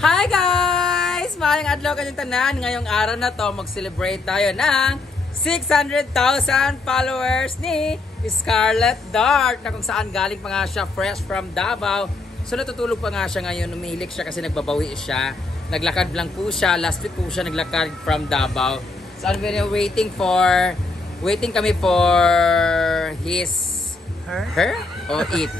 Hi guys! Maayong adlaw kanyang tanan. Ngayong araw na to, mag-celebrate tayo ng 600,000 followers ni Scarlett Dart, na kung saan galing pa nga siya fresh from Davao. So natutulog pa nga siya ngayon, umihilik siya kasi nagbabawi siya. Naglakad lang po siya, last week po siya naglakad from Davao. So we're waiting kami for her or it.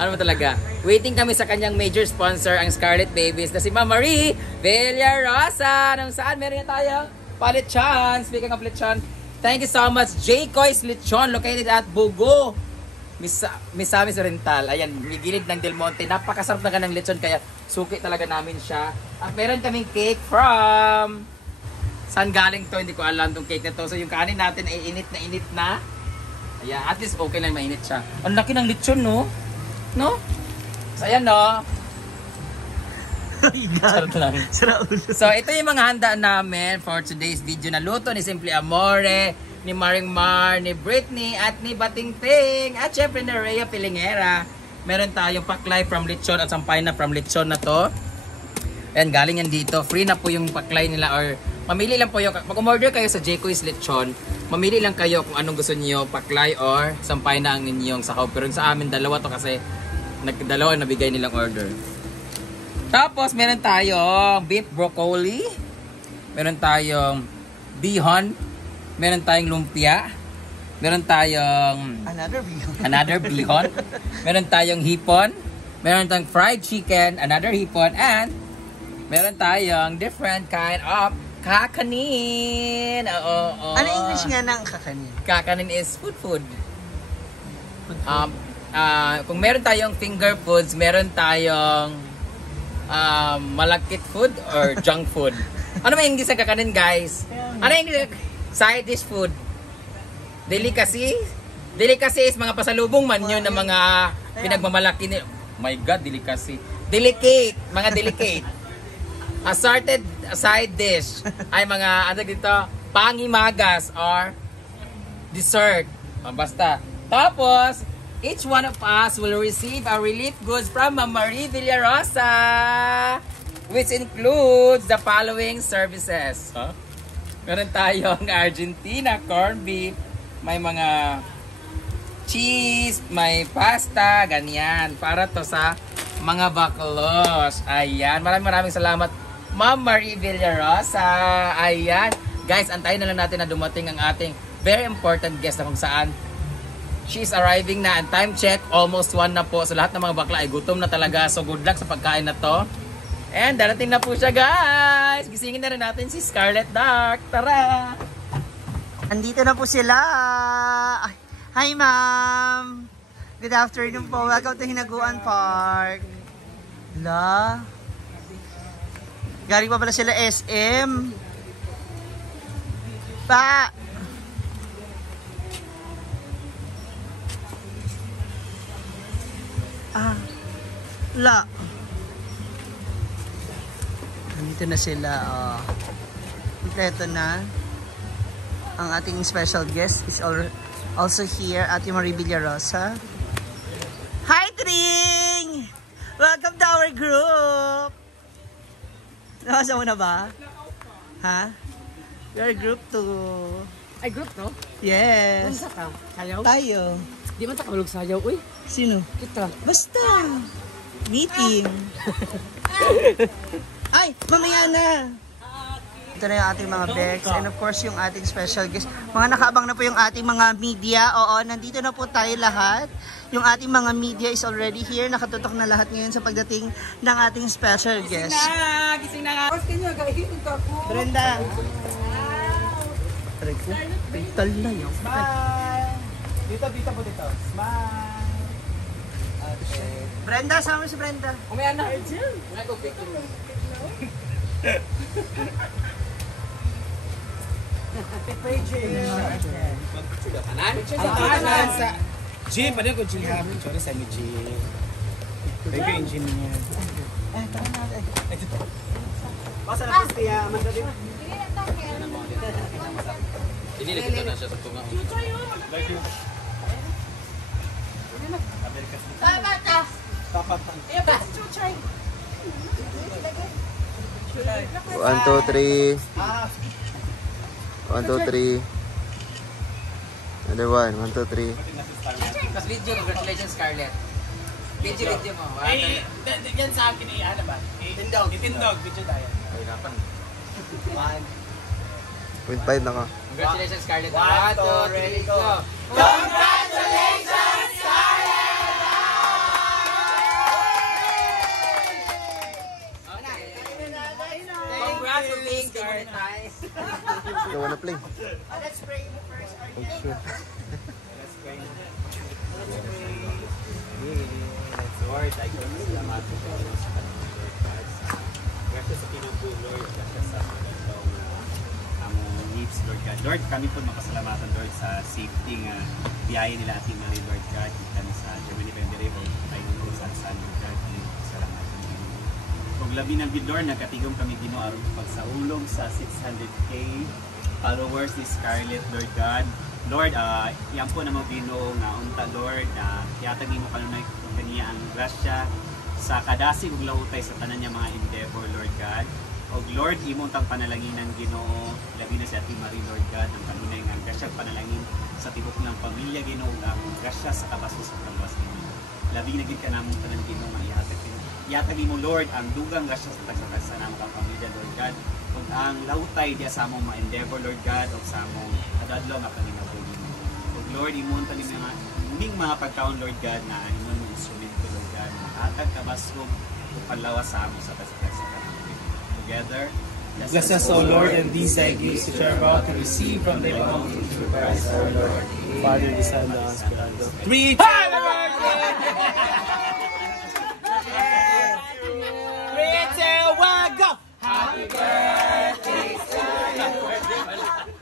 Ano mo talaga? Waiting kami sa kanyang major sponsor, ang Scarlett Babies, na si Mama Marie Villarosa. Nang saan meron na tayong palitsyon. Speaking of lechon, thank you so much, Jaycoy's Lechon, located at Bugo, Misamis Oriental. Ayan, gilid ng Del Monte. Napakasarap na kanang lechon, kaya suki talaga namin siya. At meron kaming cake from... Saan galing to? Hindi ko alam tong cake na to. So yung kanin natin ay init na. Ayan, at least okay lang mainit siya. Ang laki ng lechon, no? No? So ayan, no? So ito yung mga handa namin for today's video na luto ni Simply Amore, ni Maring Mar, ni Britney, at ni Batingting, at syempre ni Rhea Pilingera. Meron tayong paklay from lechon at sampay na from lechon na to. Ayan, galing yan dito. Free na po yung paklay nila, or mamili lang po yung, mag-umorder kayo sa Jaycoy's Lechon, mamili lang kayo kung anong gusto niyo, paklay or sampay na ang inyong sahaw. Pero sa amin, dalawa to kasi dalawa nabigay nilang order. Tapos, meron tayong beef broccoli, meron tayong bihon, meron tayong lumpia, meron tayong another bihon, meron tayong hipon, meron tayong fried chicken, another hipon, and meron tayong different kind of kakanin. Ano English nga ng kakanin? Kakanin is food. Kung meron tayong finger foods, meron tayong malakit food or junk food. Ano ba yung English ng kakanin, guys? Ano yung side dish food? Delicacy? Delicacy is mga pasalubong man yun ng mga pinagmamalaki ni... Oh my God, delicacy. Delicate. Mga delicate. Assorted side dish ay mga ano dito, pangimagas or dessert. Basta. Tapos, each one of us will receive a relief goods from Mama Marie Villarosa, which includes the following services. Meron tayong Argentina corned beef, may mga cheese, may pasta, ganyan. Para to sa mga baklos. Ayan. Maraming salamat, Ma'am Marie Villarosa. Ayan. Guys, antayin na lang natin na dumating ang ating very important guest na kung saan she's arriving na. And time check, almost 1 na po. So lahat ng mga bakla ay gutom na talaga. So good luck sa pagkain na to. And darating na po siya, guys. Gisingin na rin natin si Scarlett Dart. Tara! Andito na po sila. Hi, ma'am. Good afternoon po. Welcome to Hinaguan Park. La. Galing pa pala sila SM. Pa. La. Nandito na sila. Kompleto na. Ang ating special guest is also here, Ate Marie Villarosa. Hi, Tring! Welcome to our group! Nakasa mo na ba? Ha? We are group 2. Ay, group to? Yes. Unsa ka? Sayaw? Tayo. Di man ta kabalog sayaw, uy. Sino? Kita. Basta. Meeting. Ay, mamaya na. Ito na yung ating mga Bex. And of course, yung ating special guest. Mga nakaabang na po yung ating mga media. Oo, nandito na po tayo lahat. Yung ating mga media is already here. Nakatutok na lahat ngayon sa pagdating ng ating special guest. Gising na nga. Brenda. Aray ko. Mental na yun. Smile! Dito po dito. Smile! Okay. Brenda, sama si Brenda. Umaya na. Wala ko picture. Kanan sa Jim, pwede ko Jim ha. Sorry sa mi Jim. Thank you, engineer. Tara na. Basta na po siya, Amanda din. Inilikita na siya sa tunga. Thank you. Bata! Tapat. Iya, chuchay. 1, 2, 3. 1, 2, 3. Another one. 1, 2, 3. Tapos video, congratulations Scarlett. Video mo. Yan sa akin ano ba? Itindog. Video tayo. Hirapan. 0.5 na ka. Congratulations Scarlett. 1, 2, 3, go! Congratulations, Scarlett! Congrats for being demonetized. You wanna play? Let's pray first. Oh, sure. Lord, ay ko salamat po sa gracias sa Pinoy Lord, gracias sa among needs, Lord God. Lord, kami po mapasalamatan, Lord, sa safety nga biyaya nila ating Marie, Lord God. Kami sa Germany Vendere o tayo po sa Lord God. Salamat. Kung labi ng Lord, nagkatigong kami Ginoo aron pagsaulong sa 600k followers ni Scarlett, Lord God. Lord, yan po naman Ginoo nga unta, Lord, yatagi mo kanunay kaniya ang grasya sa kadasig ug lautay sa tanan niya mga endeavor, Lord God. Og Lord, imong tang panalangin ng Ginoo, labi na si Ate Marie, Lord God, ang kanunay nga grasya panalangin sa tibok ng pamilya Ginoo, ang grasya sa kabasos sa kalwas Ginoo. Labi na gid kanamo tanan Ginoo nga ihatag mo, Lord, ang dugang grasya sa tagsakal sa namong pamilya, Lord God. Ug ang lautay diya sa among mga endeavor, Lord God, ug sa among adadlaw nga paninabuhi. Ug Lord, imong tanin mga pagkaon, Lord God, na imong instrumento, Lord God, makatag kabasog ug panlawas sa among sa tagsakal sa kanamo. Together, Bless us, O Lord, and these thy gifts which are about to receive from thy bounty through Christ our Lord. Father, the Son, and the Spirit. 3, 2, 1, go! Happy birthday to you!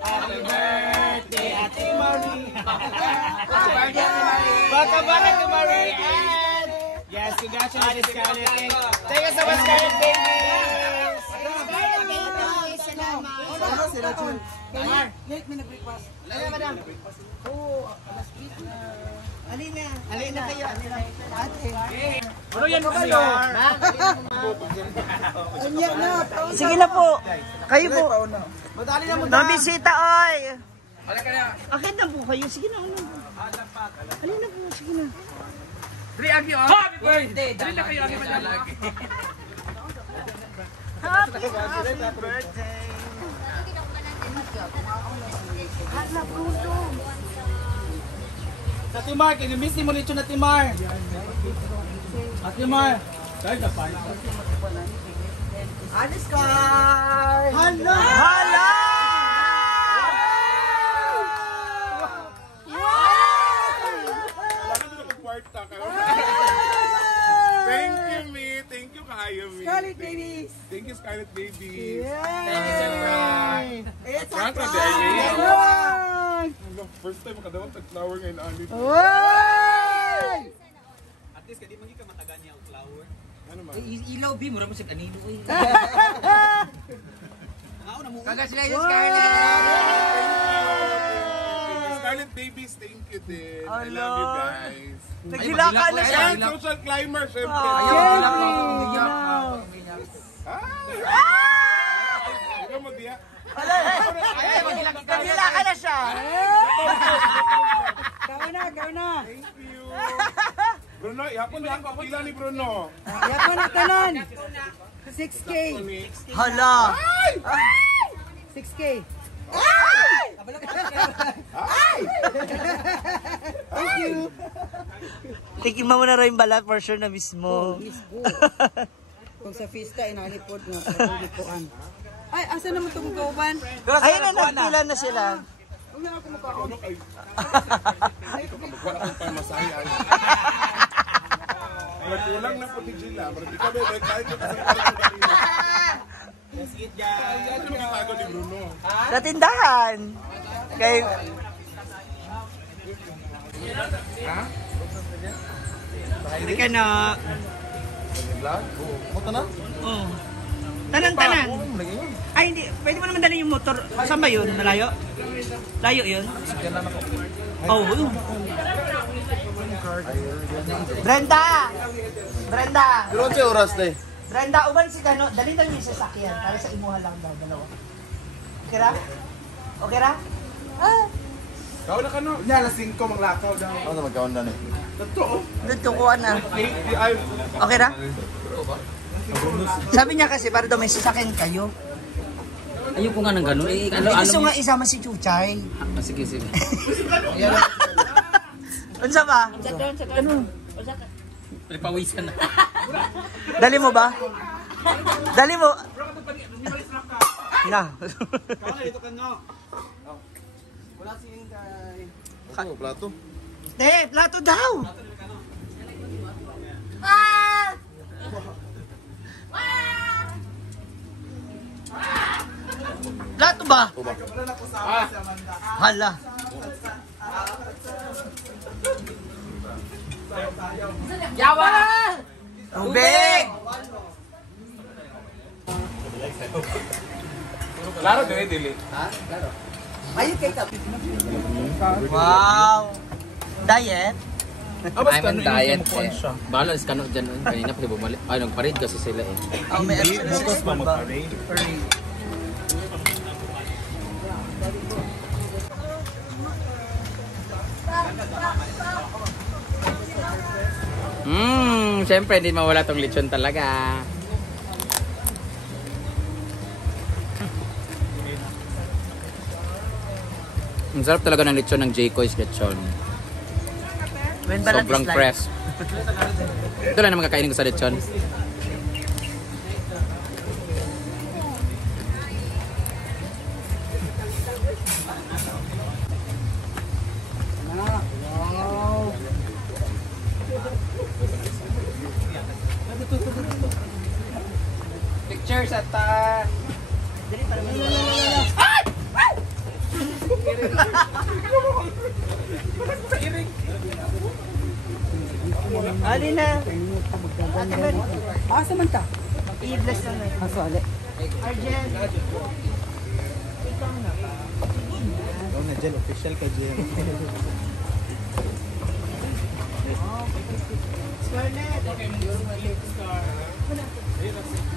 Happy birthday, Ate Marie! Happy birthday, Ate Marie! Baka to Marie! And yes, congratulations, Scarlett! Thank you so much, Scarlett, baby! Alina kayo. Ano yan kayo? Sige na po. Kayo po. Nabisita, oy. Akin na po kayo. Sige na. Alina po. Sige na. Happy birthday! Dali na kayo, Ate Marie. Happy birthday. Sa Timar, kinimiss ni mo nito na Timar. At Timar. Dahil na pa. Alis card! Hala! Hala! Thank you, me. Thank you, kayo, me. Scarlett babies! Thank you, Scarlett babies. Thank you so much. It's a Frank, prank! First time makadawat ng flower ngayon, Anit. At least kadi mangi ka matagan niya ang flower. Ano man? Ilaw, B. Mura mo siya kanino. Congratulations, Scarlett! Scarlett babies, thank you din. I love you guys. Naghilakan na siya! And social climber, syempre. Ikaw mo, Dia. Naghilakan na siya! Thank you. Bruno, ihapon lang ako. Pila ni Bruno. Yapon na tanan. 6K. Hala! 6K. Thank you! Tikim mo na rin balat for sure na mismo. Kung sa fiesta, inalipod nga. Pagkulipuan. Ay, asa naman itong kauban? Ayun na, nagpila na sila. Huwag na ako makaon. Wala akong pamasahe. Kulang na po ni Gila. Marami kami, kahit yung kasang parang kanina. Let's eat, guys! Ano yung kitago ni Bruno? Sa tindahan. Kay... Hindi ka na... Oo. Tanan-tanan. Ay, hindi. Pwede mo naman dala yung motor. Saan ba yun? Malayo? Layo yun? Oo. Oh, Brenda! Brenda! Pero 8 oras na eh. Brenda, uban si Kano, dali lang yung sasakyan para sa imuha lang daw, dalawa. Okay ra? Okay ra? Kau na ka no? Nya, lasing ko, manglakaw daw. Ano magkaon na eh? Totoo. Nagtukuan na. Okay ra? Sabi niya kasi para daw may sasakyan kayo. Ayoko nga ng ganun. Eh, Gusto nga isama si Chuchay. Sige. Unsa ba? Ano? Pawisan na. Dali mo ba? Dali mo. Na. Ito ka no. Wala sining kay. Ano, plato? Plato daw. Plato ba? Hala. Yawa! Tubig! Klaro, dili. Wow! Diet? I'm on diet eh. Balance ka no dyan. Kanina pa bumalik. Ay, nagparid kasi sila eh. Oh, may exercise ba? Parade. Siyempre hindi mawala tong lechon talaga. Ang sarap talaga ng lechon ng Jaycoy's lechon. Sobrang fresh. Ito lang naman kakainin ko sa lechon. Pictures at Ali na. Asa man ka? I-bless na na. Aso ali. Arjen. Ikaw na Jen, official ka Jen.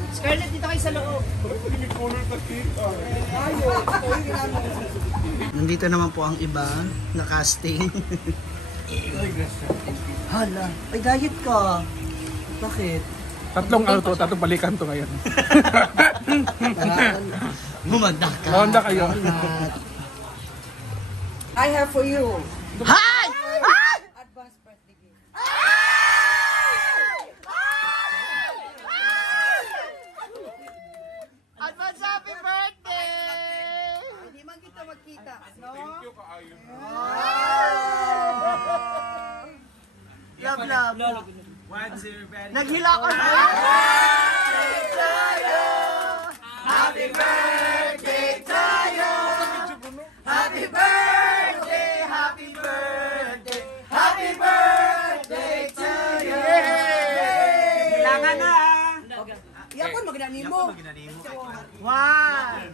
Scarlett, dito kayo sa loob. Nandito naman po ang iba na casting. Hala, ay diet ka. Bakit? Tatlong balikan to ngayon. Gumanda ka. Gumanda kayo. I have for you. Hi! Advance birthday gift. Advance happy birthday! Hindi man kita magkita, no? Love. Naghila ko na. Happy birthday to you. Happy birthday, happy birthday, happy birthday to you. Kailangan na. Yapon magnani mo. Wow.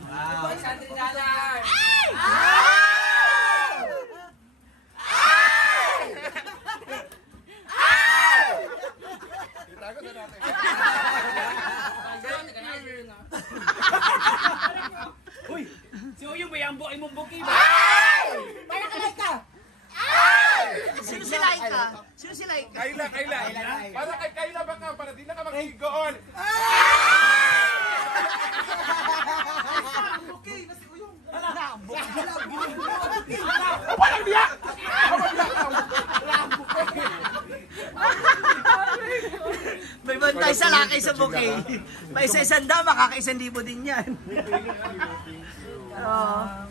Uy! Si Uyong ba yung imong buki ba? Para ka ka. Sino si Laika? Sino si Laika? Kayla. Para kay Kayla ba ka? Para di na ka maghigoon. May bantay sa lakay sa bouquet. May isa-isang da, makaka-1,000 din yan.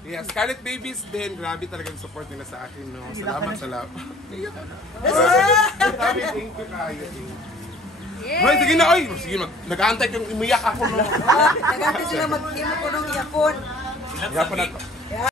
Yeah, Scarlet Babies din. Grabe talagang support nila sa akin, no? Salamat. Thank you kayo. Hoy, sige na, oy! Sige, nag-aantay kang umiyak ako, no? Nagante sila mag-imo ko nung yapon. Yapon ako.